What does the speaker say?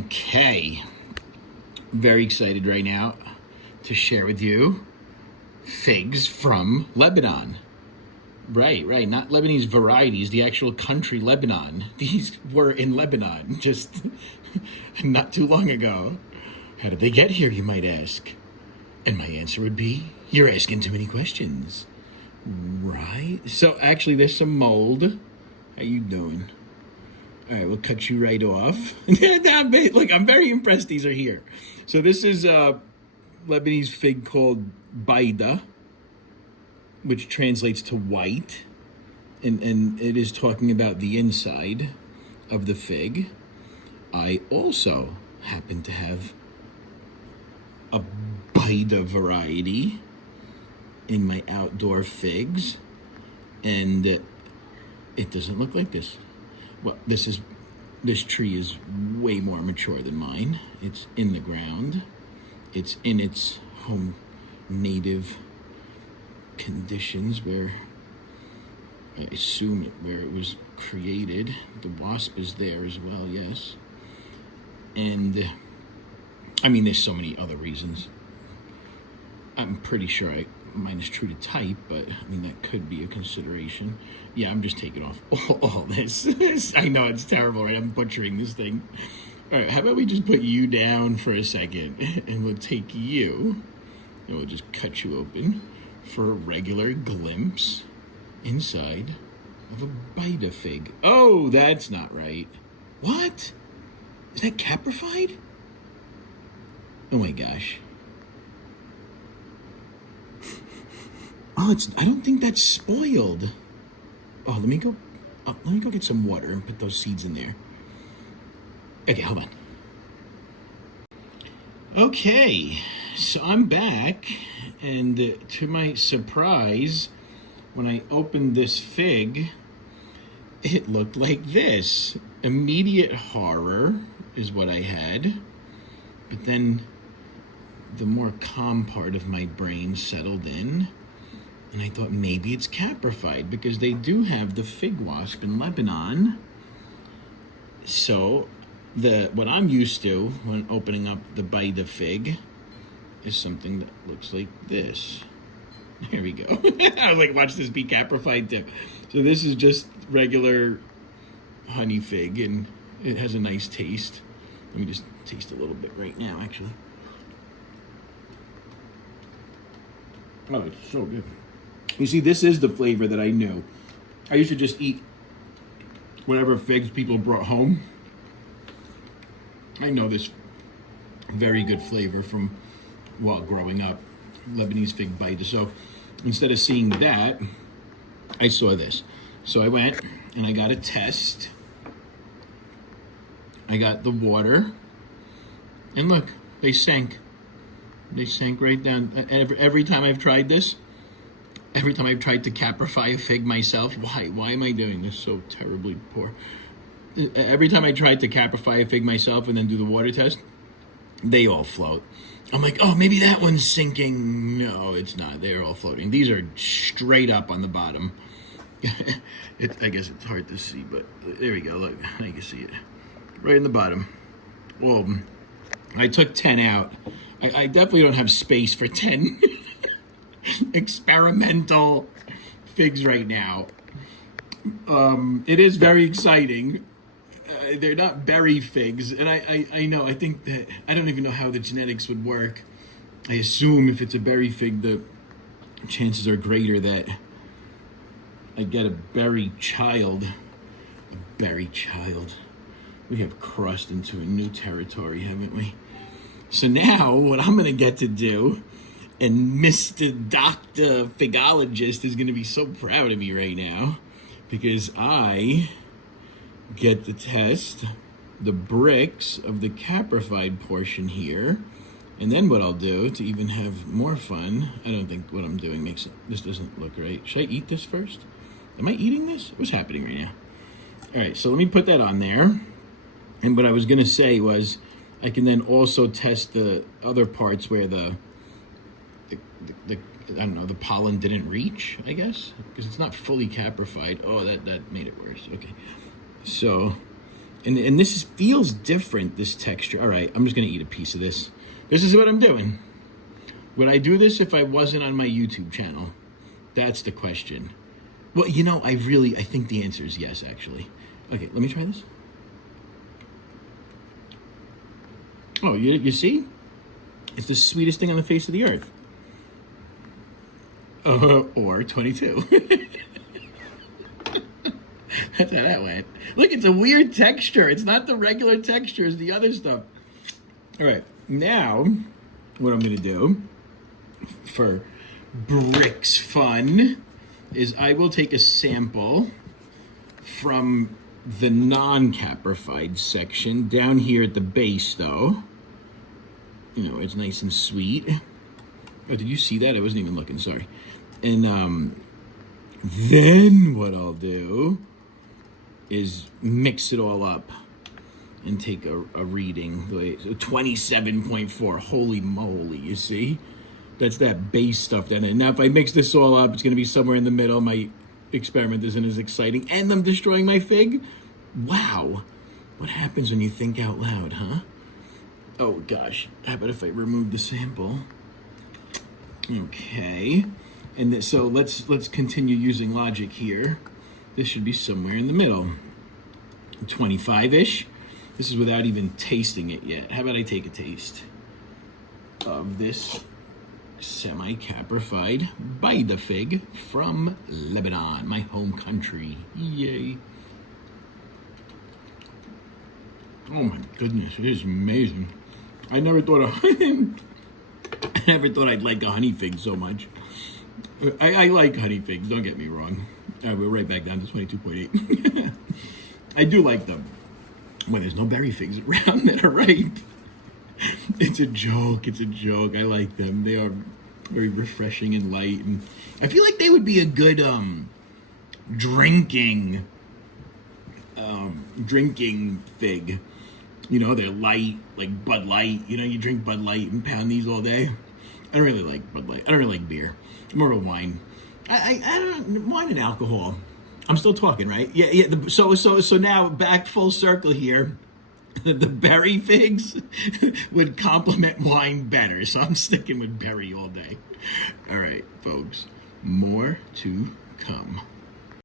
Okay, very excited right now to share with you figs from Lebanon. Right, not Lebanese varieties, the actual country Lebanon. These were in Lebanon just not too long ago. How did they get here, you might ask? And my answer would be, you're asking too many questions. Right? So actually there's some mold. How you doing? All right, we'll cut you right off. Look, I'm very impressed these are here. So this is a Lebanese fig called Byadi, which translates to white. And it is talking about the inside of the fig. I also happen to have a Byadi variety in my outdoor figs. And it doesn't look like this. Well, this tree is way more mature than mine. It's in the ground. It's in its home native conditions where I assume where it was created. The wasp is there as well, yes. And I mean, there's so many other reasons. I'm pretty sure mine is true to type, but I mean, that could be a consideration. Yeah, I'm just taking off all this. I know it's terrible, right? I'm butchering this thing. All right, how about we just put you down for a second and we'll take you and we'll just cut you open for a regular glimpse inside of a Byadi fig. Oh, that's not right. What? Is that Caprified? Oh my gosh. Oh, I don't think that's spoiled. Oh, let me go get some water and put those seeds in there. Okay, hold on. Okay, so I'm back, and to my surprise, when I opened this fig, it looked like this. Immediate horror is what I had, but then the more calm part of my brain settled in. And I thought maybe it's Caprified because they do have the fig wasp in Lebanon. So what I'm used to when opening up the Byadi fig is something that looks like this. Here we go. I was like, watch this be Caprified too. So this is just regular honey fig and it has a nice taste. Let me just taste a little bit right now, actually. Oh, it's so good. You see, this is the flavor that I knew. I used to just eat whatever figs people brought home. I know this very good flavor from, well, growing up, Lebanese fig Byadi. So instead of seeing that, I saw this. So I went and I got a test. I got the water. And look, they sank. They sank right down. Every time I've tried this, every time I've tried to Caprify a fig myself, why am I doing this so terribly poor? Every time I tried to Caprify a fig myself and then do the water test, they all float. I'm like, oh, maybe that one's sinking. No, it's not. They're all floating. These are straight up on the bottom. I guess it's hard to see, but there we go. Look, I can see it. Right in the bottom. Well, I took 10 out. I definitely don't have space for 10 experimental figs right now. It is very exciting. They're not berry figs, and I know, I think that, I don't even know how the genetics would work. I assume if it's a berry fig, the chances are greater that I get a berry child. A berry child. We have crossed into a new territory, haven't we? So now, what I'm gonna get to do, and Mr. Dr. Figologist is gonna be so proud of me right now, because I get to test the bricks of the Caprified portion here. And then what I'll do to even have more fun, I don't think what I'm doing makes it, this doesn't look right. Should I eat this first? Am I eating this? What's happening right now? All right, so let me put that on there. And what I was gonna say was, I can then also test the other parts where the I don't know, the pollen didn't reach, I guess, because it's not fully Caprified. Oh, that made it worse. Okay. So, And feels different, this texture. All right, I'm just gonna eat a piece of this. This is what I'm doing. Would I do this if I wasn't on my YouTube channel? That's the question. Well, I think the answer is yes, actually. Okay, let me try this. Oh, you see? It's the sweetest thing on the face of the earth. Or 22. That's how that went. Look, it's a weird texture. It's not the regular texture as the other stuff. All right, now what I'm going to do for Bricks fun is I will take a sample from the non-caprified section down here at the base, though. It's nice and sweet. Oh, did you see that? I wasn't even looking, sorry. And then what I'll do is mix it all up and take a reading. So 27.4, holy moly, you see? That's that base stuff then. And now if I mix this all up, it's gonna be somewhere in the middle. My experiment isn't as exciting. And I'm destroying my fig? Wow. What happens when you think out loud, huh? Oh gosh, how about if I remove the sample? Okay. And so let's continue using logic here. This should be somewhere in the middle. 25-ish. This is without even tasting it yet. How about I take a taste of this semi-caprified Byadi fig from Lebanon, my home country. Yay. Oh my goodness, it is amazing. I never thought I'd like a honey fig so much. I like honey figs, don't get me wrong. All right, we're right back down to 22.8. I do like them when there's no berry figs around that are ripe. It's a joke. I like them. They are very refreshing and light. And I feel like they would be a good drinking fig. They're light, like Bud Light. You drink Bud Light and pound these all day. I don't really like Bud Light. I don't really like beer. I'm more of a wine. I don't wine and alcohol. I'm still talking, right? Yeah. So now back full circle here. The berry figs would complement wine better, so I'm sticking with berry all day. All right, folks, more to come.